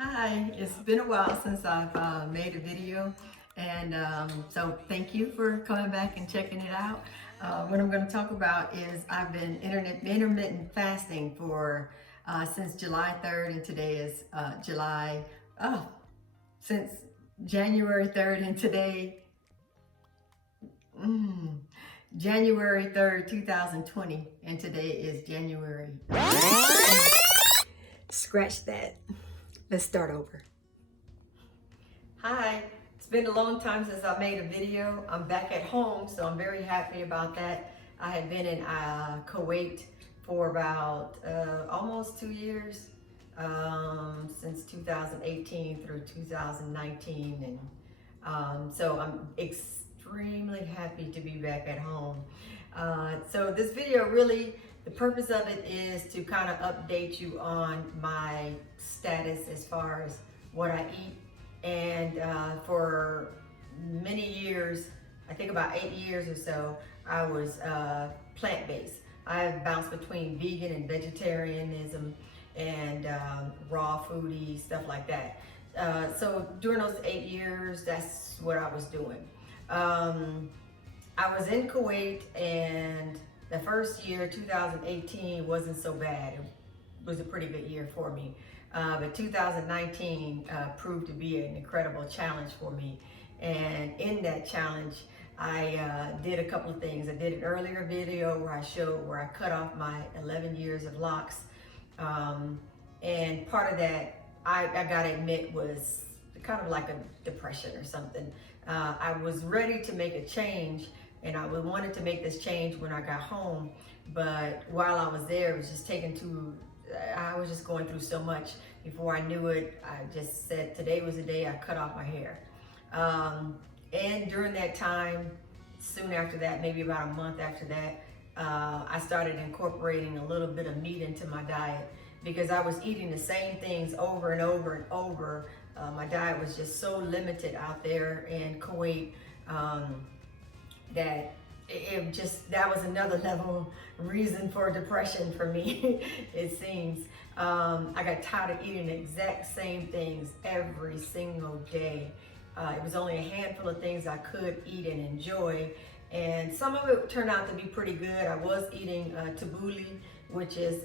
Hi, it's been a while since I've made a video, and so thank you for coming back and checking it out. What I'm going to talk about is I've been intermittent fasting for since July 3rd, and today is since January 3rd, and today, mm, January 3rd, 2020, and today is January. Scratch that. Let's start over. Hi, it's been a long time since I made a video. I'm back at home, so I'm very happy about that. I had been in Kuwait for about almost 2 years, since 2018 through 2019, and so I'm extremely happy to be back at home. So this video really, the purpose of it is to kind of update you on my status as far as what I eat. And for many years, I think about 8 years or so, I was plant-based. I bounced between vegan and vegetarianism and raw foodie, stuff like that. So during those 8 years, that's what I was doing. I was in Kuwait, and the first year, 2018, wasn't so bad. It was a pretty good year for me. But 2019 proved to be an incredible challenge for me. And in that challenge, I did a couple of things. I did an earlier video where I showed where I cut off my 11 years of locks. And part of that, I gotta admit, was kind of like a depression or something. I was ready to make a change, and I wanted to make this change when I got home. But while I was there, it was just I was just going through so much. Before I knew it, I just said today was the day I cut off my hair. And during that time, soon after that, maybe about a month after that, I started incorporating a little bit of meat into my diet because I was eating the same things over and over and over. My diet was just so limited out there in Kuwait that that was another level reason for depression for me. It seems I got tired of eating the exact same things every single day. It was only a handful of things I could eat and enjoy, and some of it turned out to be pretty good. I was eating tabbouleh, which is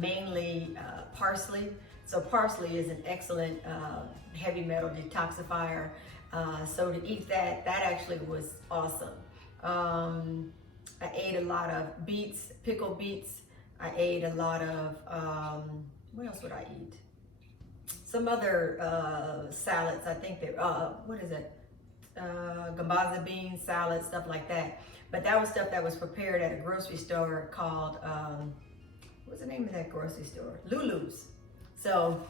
mainly parsley. So parsley is an excellent heavy metal detoxifier. So to eat that actually was awesome. I ate a lot of beets, pickled beets. I ate a lot of, what else would I eat? Some other salads. I think that, what is it? Gambaza bean salad, stuff like that. But that was stuff that was prepared at a grocery store called, what's the name of that grocery store? Lulu's. So,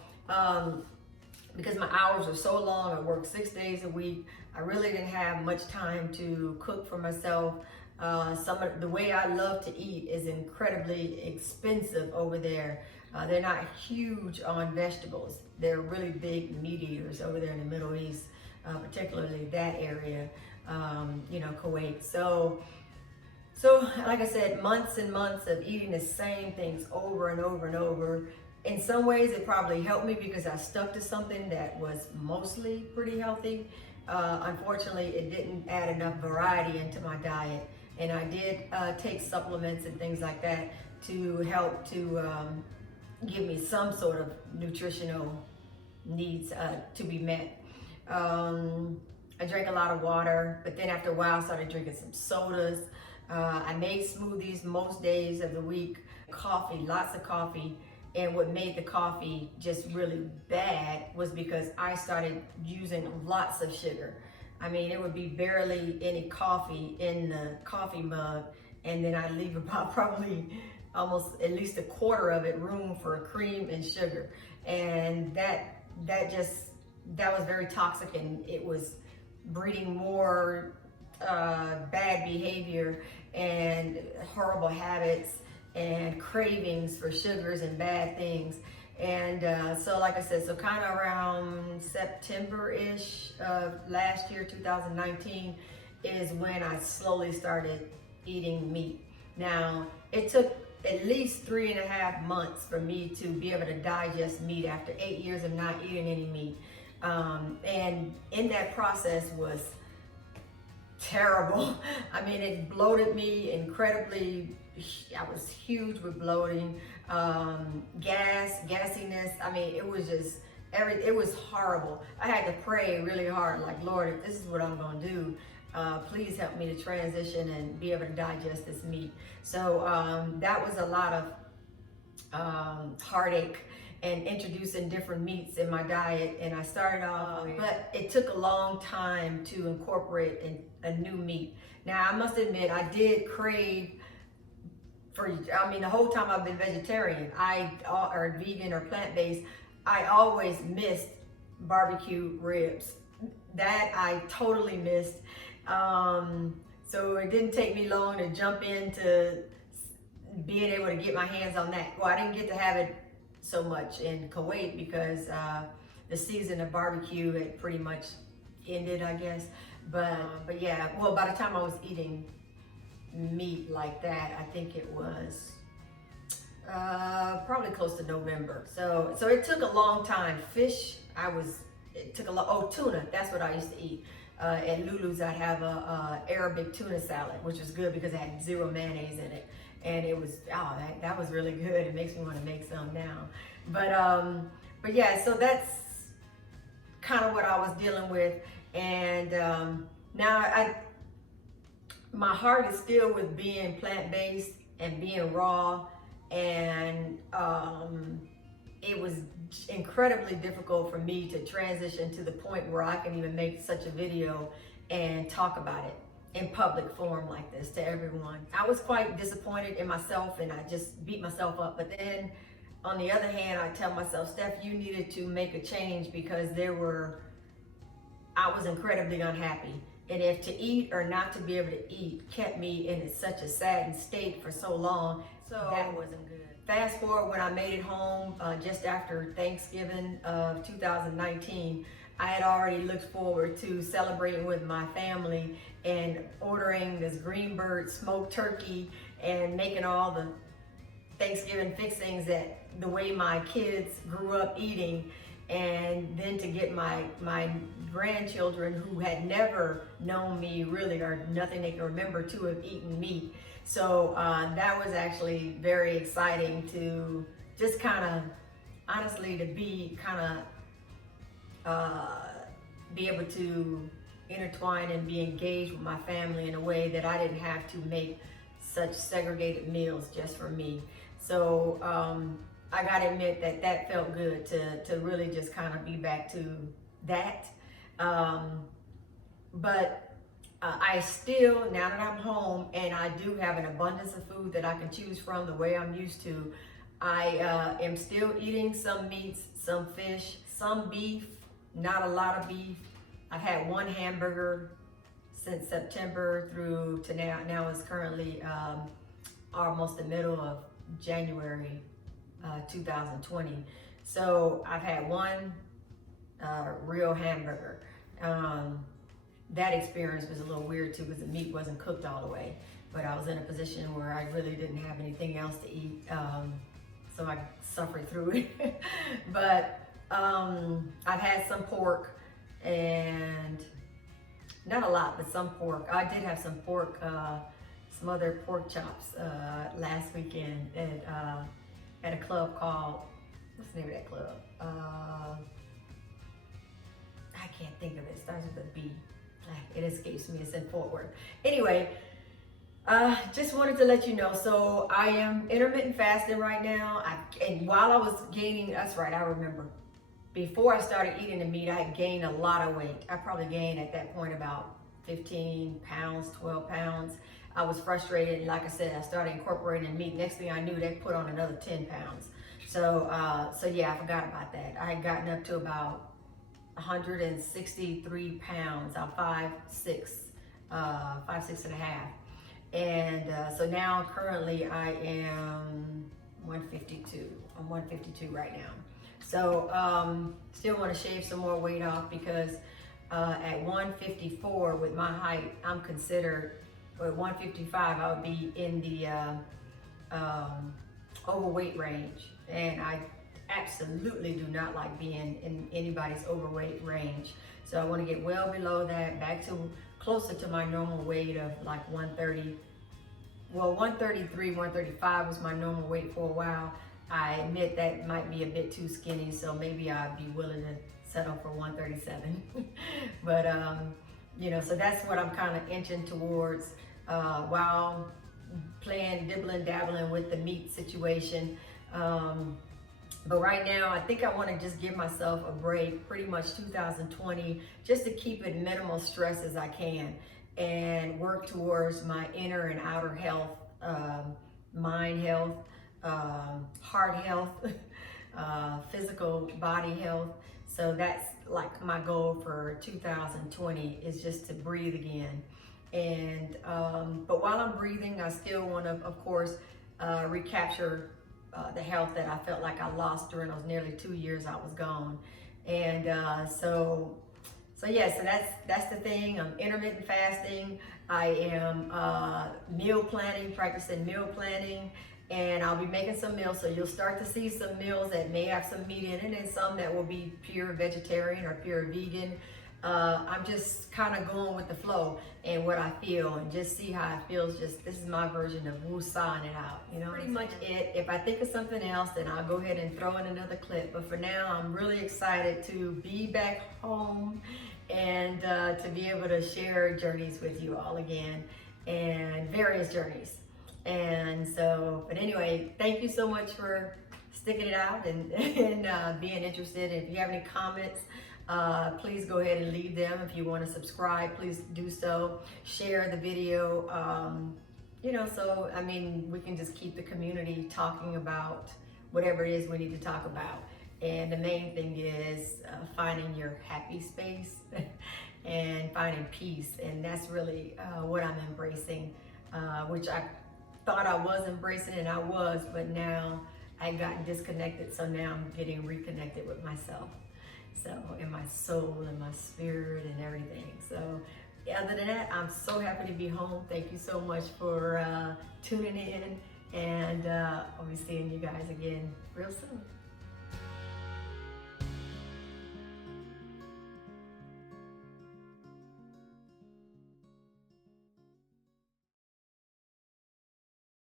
because my hours are so long, I work 6 days a week, I really didn't have much time to cook for myself. The way I love to eat is incredibly expensive over there. They're not huge on vegetables. They're really big meat eaters over there in the Middle East, particularly that area, Kuwait. So like I said, months and months of eating the same things over and over and over. In some ways, it probably helped me because I stuck to something that was mostly pretty healthy. Unfortunately, it didn't add enough variety into my diet. And I did take supplements and things like that to help to give me some sort of nutritional needs to be met. I drank a lot of water, but then after a while I started drinking some sodas. I made smoothies most days of the week, coffee, lots of coffee. And what made the coffee just really bad was because I started using lots of sugar. I mean, it would be barely any coffee in the coffee mug, and then I leave about probably almost at least a quarter of it room for cream and sugar. And that was very toxic, and it was breeding more bad behavior and horrible habits and cravings for sugars and bad things. And so like I said, so kind of around September-ish of last year, 2019, is when I slowly started eating meat. Now, it took at least 3.5 months for me to be able to digest meat after 8 years of not eating any meat. And in that process was terrible. I mean, it bloated me incredibly. I was huge with bloating, gassiness. I mean, it was just, it was horrible. I had to pray really hard, like, Lord, if this is what I'm gonna do, please help me to transition and be able to digest this meat. So that was a lot of heartache and introducing different meats in my diet. And I started off, but it took a long time to incorporate a new meat. Now, I must admit, I did crave the whole time I've been vegetarian, or vegan or plant-based, I always missed barbecue ribs. That I totally missed. So it didn't take me long to jump into being able to get my hands on that. Well, I didn't get to have it so much in Kuwait because the season of barbecue had pretty much ended, I guess. But yeah, well, by the time I was eating meat like that, I think it was probably close to November. So it took a long time. Fish, tuna, that's what I used to eat. At Lulu's, I'd have a Arabic tuna salad, which was good because it had 0 mayonnaise in it. And it was, that was really good. It makes me want to make some now. But yeah, so that's kind of what I was dealing with. And now my heart is still with being plant-based and being raw. And it was incredibly difficult for me to transition to the point where I can even make such a video and talk about it in public forum like this to everyone. I was quite disappointed in myself and I just beat myself up. But then on the other hand, I tell myself, Steph, you needed to make a change because I was incredibly unhappy. And if to eat or not to be able to eat kept me in such a saddened state for so long, so that wasn't good. Fast forward when I made it home just after Thanksgiving of 2019, I had already looked forward to celebrating with my family and ordering this Greenbird smoked turkey and making all the Thanksgiving fixings that the way my kids grew up eating. And then to get my grandchildren who had never known me really, or nothing they can remember, to have eaten meat. So that was actually very exciting to just kind of, honestly, to be able to intertwine and be engaged with my family in a way that I didn't have to make such segregated meals just for me. So I gotta admit that felt good to really just kind of be back to that. But I still, now that I'm home and I do have an abundance of food that I can choose from the way I'm used to, I am still eating some meats, some fish, some beef, not a lot of beef. I've had one hamburger since September through to now. Now it's currently almost the middle of January 2020. So I've had one real hamburger. That experience was a little weird too because the meat wasn't cooked all the way, but I was in a position where I really didn't have anything else to eat, so I suffered through it. But I've had some pork, and not a lot, but some pork. I did have some pork, some other pork chops last weekend at a club called, what's the name of that club? I can't think of it. It starts with a B. It escapes me. It's in Fort Worth. Anyway, just wanted to let you know. So I am intermittent fasting right now. And while I was gaining, that's right, I remember. Before I started eating the meat, I had gained a lot of weight. I probably gained at that point about 15 pounds, 12 pounds. I was frustrated. Like I said, I started incorporating meat. Next thing I knew, they put on another 10 pounds. So yeah, I forgot about that. I had gotten up to about 163 pounds. I'm 5'6", 5'6" and a half. And so now currently I am 152. I'm 152 right now. So still want to shave some more weight off because at 154 with my height, I'm considered, at 155 I would be in the overweight range, and I absolutely do not like being in anybody's overweight range. So I want to get well below that, back to closer to my normal weight of like 130. Well, 133, 135 was my normal weight for a while. I admit that might be a bit too skinny, so maybe I'd be willing to settle for 137. But you know, so that's what I'm kind of inching towards while dibbling, dabbling with the meat situation. But right now, I think I want to just give myself a break, pretty much 2020, just to keep it minimal stress as I can, and work towards my inner and outer health, mind health, heart health, physical body health. So that's like my goal for 2020, is just to breathe again. And but while I'm breathing, I still want to, of course, recapture the health that I felt like I lost during those nearly 2 years I was gone. And so yeah, so that's the thing. I'm intermittent fasting. I am meal planning, practicing meal planning, and I'll be making some meals. So you'll start to see some meals that may have some meat in it, and some that will be pure vegetarian or pure vegan. I'm just kind of going with the flow and what I feel, and just see how it feels. Just, this is my version of woo-sawing it out, you know. Pretty much it. If I think of something else, then I'll go ahead and throw in another clip. But for now, I'm really excited to be back home and to be able to share journeys with you all again, and various journeys. And so, but anyway, thank you so much for sticking it out and being interested. If you have any comments, please go ahead and leave them. If you want to subscribe, please do so. Share the video. You know, so I mean, we can just keep the community talking about whatever it is we need to talk about. And the main thing is finding your happy space and finding peace. And that's really what I'm embracing, which I thought I was embracing, and I was, but now I got disconnected. So now I'm getting reconnected with myself. So, and my soul and my spirit and everything. So other than that, I'm so happy to be home. Thank you so much for tuning in, and I'll be seeing you guys again real soon.